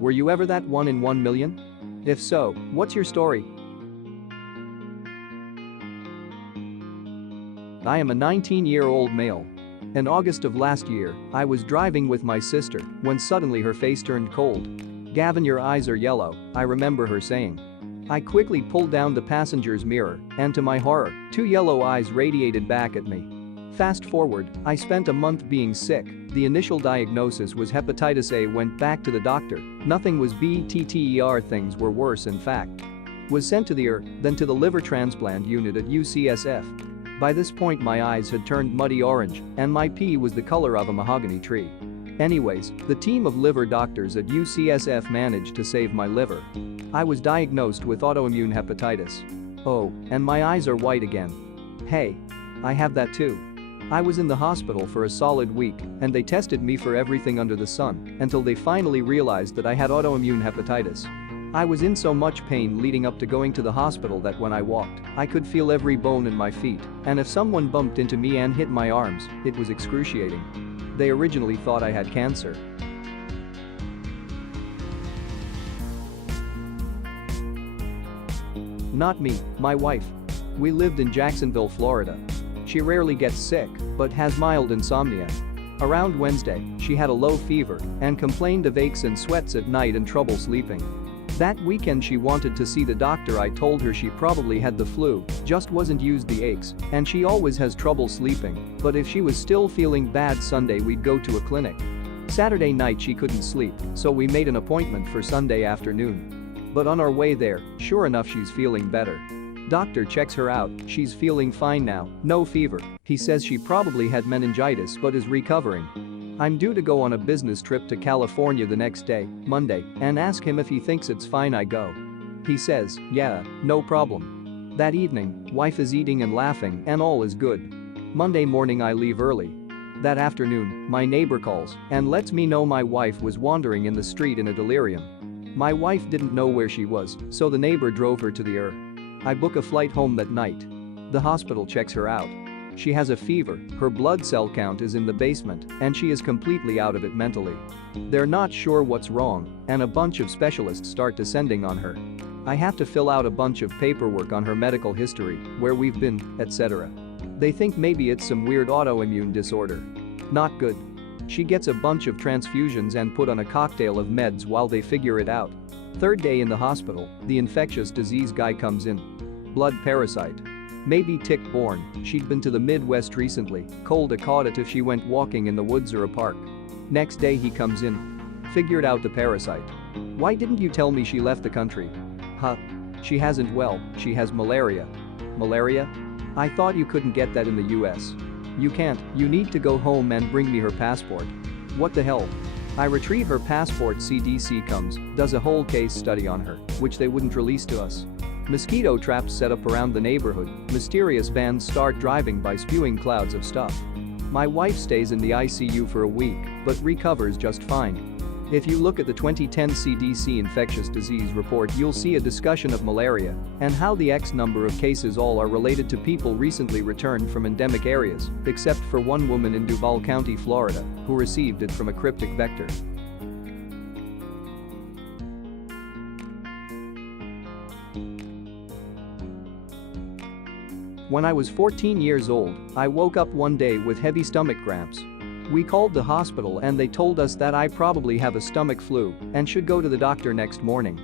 Were you ever that 1 in 1 million? If so, what's your story? I am a 19-year-old male. In August of last year, I was driving with my sister when suddenly her face turned cold. "Gavin, your eyes are yellow," I remember her saying. I quickly pulled down the passenger's mirror, and to my horror, 2 yellow eyes radiated back at me. Fast forward, I spent a month being sick. The initial diagnosis was hepatitis A. Went back to the doctor. Nothing was better, things were worse in fact. Was sent to the ER, then to the liver transplant unit at UCSF. By this point my eyes had turned muddy orange, and my pee was the color of a mahogany tree. Anyways, the team of liver doctors at UCSF managed to save my liver. I was diagnosed with autoimmune hepatitis. Oh, and my eyes are white again. Hey. I have that too. I was in the hospital for a solid week, and they tested me for everything under the sun until they finally realized that I had autoimmune hepatitis. I was in so much pain leading up to going to the hospital that when I walked, I could feel every bone in my feet, and if someone bumped into me and hit my arms, it was excruciating. They originally thought I had cancer. Not me, my wife. We lived in Jacksonville, Florida. She rarely gets sick, but has mild insomnia. Around Wednesday, she had a low fever and complained of aches and sweats at night and trouble sleeping. That weekend she wanted to see the doctor. I told her she probably had the flu, just wasn't used the aches, and she always has trouble sleeping, but if she was still feeling bad Sunday we'd go to a clinic. Saturday night she couldn't sleep, so we made an appointment for Sunday afternoon. But on our way there, sure enough she's feeling better. Doctor checks her out, she's feeling fine now, no fever. He says she probably had meningitis but is recovering. I'm due to go on a business trip to California the next day, Monday, and ask him if he thinks it's fine I go. He says, yeah, no problem. That evening, wife is eating and laughing and all is good. Monday morning I leave early. That afternoon, my neighbor calls and lets me know my wife was wandering in the street in a delirium. My wife didn't know where she was, so the neighbor drove her to the ER. I book a flight home that night. The hospital checks her out. She has a fever, her blood cell count is in the basement, and she is completely out of it mentally. They're not sure what's wrong, and a bunch of specialists start descending on her. I have to fill out a bunch of paperwork on her medical history, where we've been, etc. They think maybe it's some weird autoimmune disorder. Not good. She gets a bunch of transfusions and put on a cocktail of meds while they figure it out. Third day in the hospital, the infectious disease guy comes in. Blood parasite. Maybe tick-borne, she'd been to the Midwest recently, cold caught it if she went walking in the woods or a park. Next day he comes in. Figured out the parasite. Why didn't you tell me she left the country? Huh. She hasn't well, she has malaria. Malaria? I thought you couldn't get that in the US. You can't, you need to go home and bring me her passport. What the hell? I retrieve her passport. CDC comes, does a whole case study on her, which they wouldn't release to us. Mosquito traps set up around the neighborhood, mysterious vans start driving by spewing clouds of stuff. My wife stays in the ICU for a week, but recovers just fine. If you look at the 2010 CDC infectious disease report you'll see a discussion of malaria and how the X number of cases all are related to people recently returned from endemic areas, except for one woman in Duval County, Florida, who received it from a cryptic vector. When I was 14 years old, I woke up one day with heavy stomach cramps. We called the hospital and they told us that I probably have a stomach flu and should go to the doctor next morning.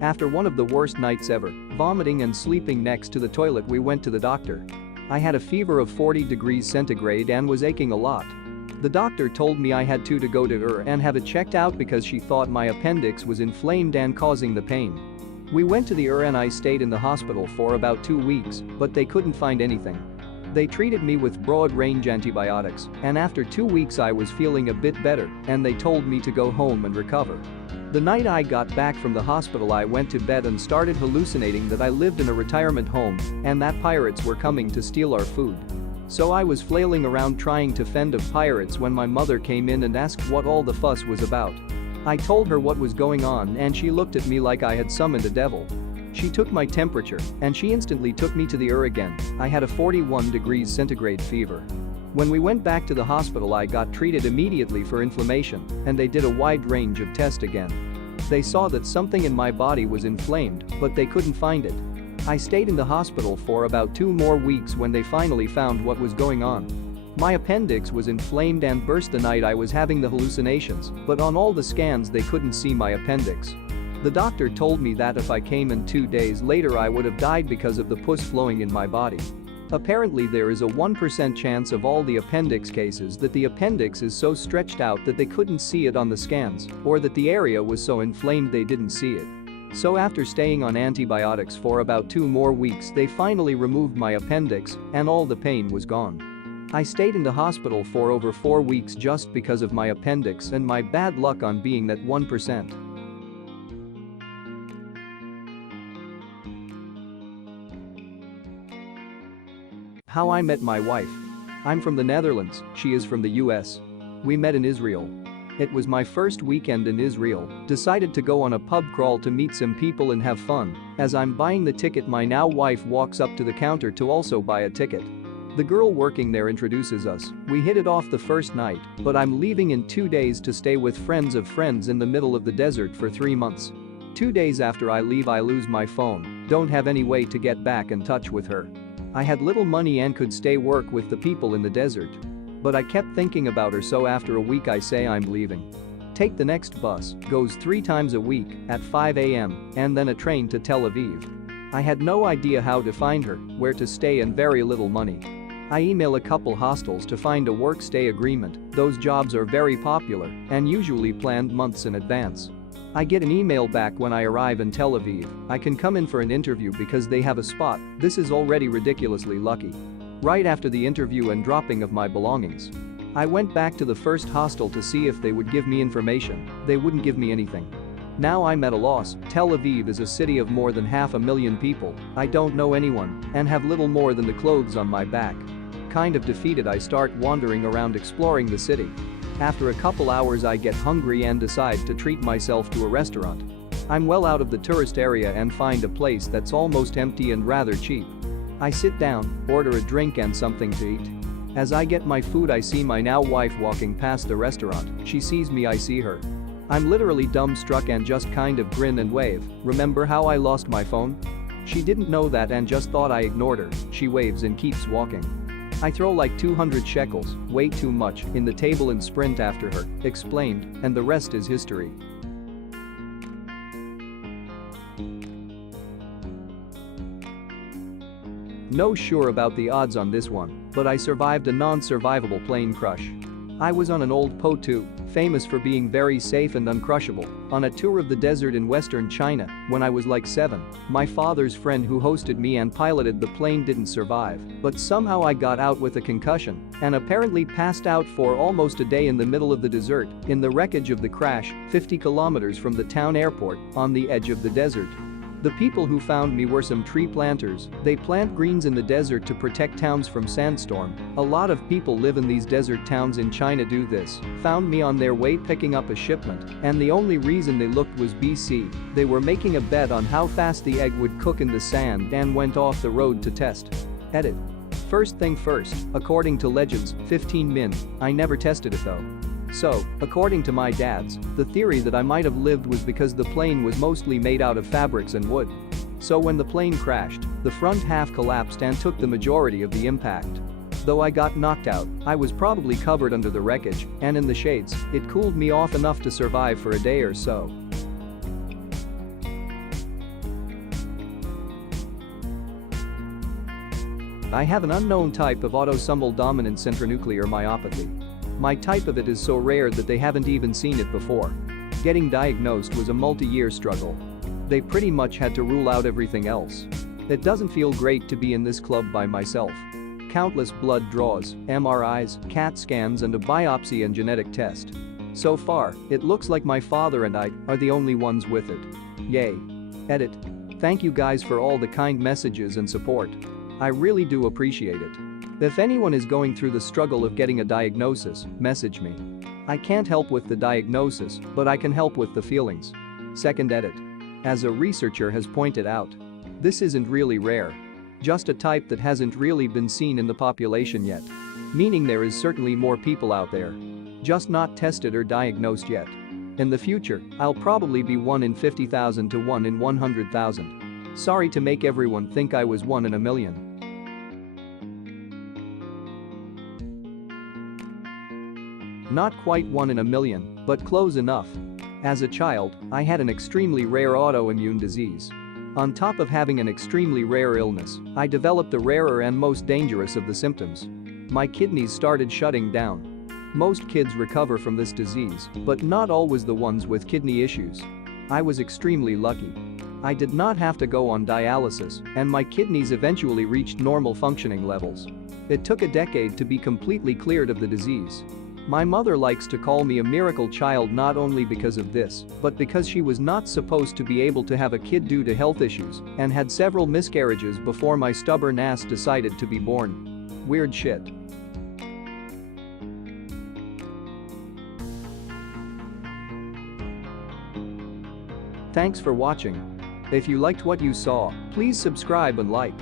After one of the worst nights ever, vomiting and sleeping next to the toilet, we went to the doctor. I had a fever of 40 degrees centigrade and was aching a lot. The doctor told me I had to go to her and have it checked out because she thought my appendix was inflamed and causing the pain. We went to the ER and I stayed in the hospital for about 2 weeks, but they couldn't find anything. They treated me with broad-range antibiotics, and after 2 weeks I was feeling a bit better, and they told me to go home and recover. The night I got back from the hospital I went to bed and started hallucinating that I lived in a retirement home and that pirates were coming to steal our food. So I was flailing around trying to fend off pirates when my mother came in and asked what all the fuss was about. I told her what was going on and she looked at me like I had summoned a devil. She took my temperature and she instantly took me to the ER again. I had a 41 degrees centigrade fever. When we went back to the hospital, I got treated immediately for inflammation, and they did a wide range of tests again. They saw that something in my body was inflamed, but they couldn't find it. I stayed in the hospital for about 2 more weeks when they finally found what was going on. My appendix was inflamed and burst the night I was having the hallucinations, but on all the scans they couldn't see my appendix. The doctor told me that if I came in 2 days later I would have died because of the pus flowing in my body. Apparently there is a 1% chance of all the appendix cases that the appendix is so stretched out that they couldn't see it on the scans, or that the area was so inflamed they didn't see it. So after staying on antibiotics for about 2 more weeks they finally removed my appendix and all the pain was gone. I stayed in the hospital for over 4 weeks just because of my appendix and my bad luck on being that 1%. How I met my wife. I'm from the Netherlands, she is from the US. We met in Israel. It was my first weekend in Israel, decided to go on a pub crawl to meet some people and have fun. As I'm buying the ticket, my now wife walks up to the counter to also buy a ticket. The girl working there introduces us. We hit it off the first night, but I'm leaving in 2 days to stay with friends of friends in the middle of the desert for 3 months. 2 days after I leave I lose my phone, don't have any way to get back in touch with her. I had little money and could stay work with the people in the desert. But I kept thinking about her, so after a week I say I'm leaving. Take the next bus, goes 3 times a week at 5 a.m. and then a train to Tel Aviv. I had no idea how to find her, where to stay and very little money. I email a couple hostels to find a work-stay agreement. Those jobs are very popular and usually planned months in advance. I get an email back when I arrive in Tel Aviv. I can come in for an interview because they have a spot. This is already ridiculously lucky. Right after the interview and dropping of my belongings, I went back to the first hostel to see if they would give me information. They wouldn't give me anything. Now I'm at a loss. Tel Aviv is a city of more than 500,000 people. I don't know anyone and have little more than the clothes on my back. Kind of defeated, I start wandering around exploring the city. After a couple hours I get hungry and decide to treat myself to a restaurant. I'm well out of the tourist area and find a place that's almost empty and rather cheap. I sit down, order a drink and something to eat. As I get my food I see my now wife walking past the restaurant. She sees me, I see her. I'm literally dumbstruck and just kind of grin and wave. Remember how I lost my phone? She didn't know that and just thought I ignored her. She waves and keeps walking. I throw like 200 shekels, way too much, in the table and sprint after her, explained, and the rest is history. No sure about the odds on this one, but I survived a non-survivable plane crush. I was on an old Po-2, famous for being very safe and uncrushable, on a tour of the desert in western China when I was like 7. My father's friend who hosted me and piloted the plane didn't survive, but somehow I got out with a concussion and apparently passed out for almost a day in the middle of the desert, in the wreckage of the crash, 50 kilometers from the town airport, on the edge of the desert. The people who found me were some tree planters. They plant greens in the desert to protect towns from sandstorm. A lot of people live in these desert towns in China do this. Found me on their way picking up a shipment, and the only reason they looked was BC. They were making a bet on how fast the egg would cook in the sand and went off the road to test. Edit. First thing first, according to legends, 15 min. I never tested it though. So, according to my dads, the theory that I might have lived was because the plane was mostly made out of fabrics and wood. So when the plane crashed, the front half collapsed and took the majority of the impact. Though I got knocked out, I was probably covered under the wreckage and in the shades. It cooled me off enough to survive for a day or so. I have an unknown type of autosomal dominant centronuclear myopathy. My type of it is so rare that they haven't even seen it before. Getting diagnosed was a multi-year struggle. They pretty much had to rule out everything else. It doesn't feel great to be in this club by myself. Countless blood draws, MRIs, CAT scans and a biopsy and genetic test. So far, it looks like my father and I are the only ones with it. Yay. Edit. Thank you guys for all the kind messages and support. I really do appreciate it. If anyone is going through the struggle of getting a diagnosis, message me. I can't help with the diagnosis, but I can help with the feelings. Second edit. As a researcher has pointed out, this isn't really rare. Just a type that hasn't really been seen in the population yet. Meaning there is certainly more people out there. Just not tested or diagnosed yet. In the future, I'll probably be 1 in 50,000 to 1 in 100,000. Sorry to make everyone think I was 1 in a million. Not quite 1 in a million, but close enough. As a child, I had an extremely rare autoimmune disease. On top of having an extremely rare illness, I developed the rarer and most dangerous of the symptoms. My kidneys started shutting down. Most kids recover from this disease, but not always the ones with kidney issues. I was extremely lucky. I did not have to go on dialysis, and my kidneys eventually reached normal functioning levels. It took a decade to be completely cleared of the disease. My mother likes to call me a miracle child not only because of this, but because she was not supposed to be able to have a kid due to health issues and had several miscarriages before my stubborn ass decided to be born. Weird shit. Thanks for watching. If you liked what you saw, please subscribe and like.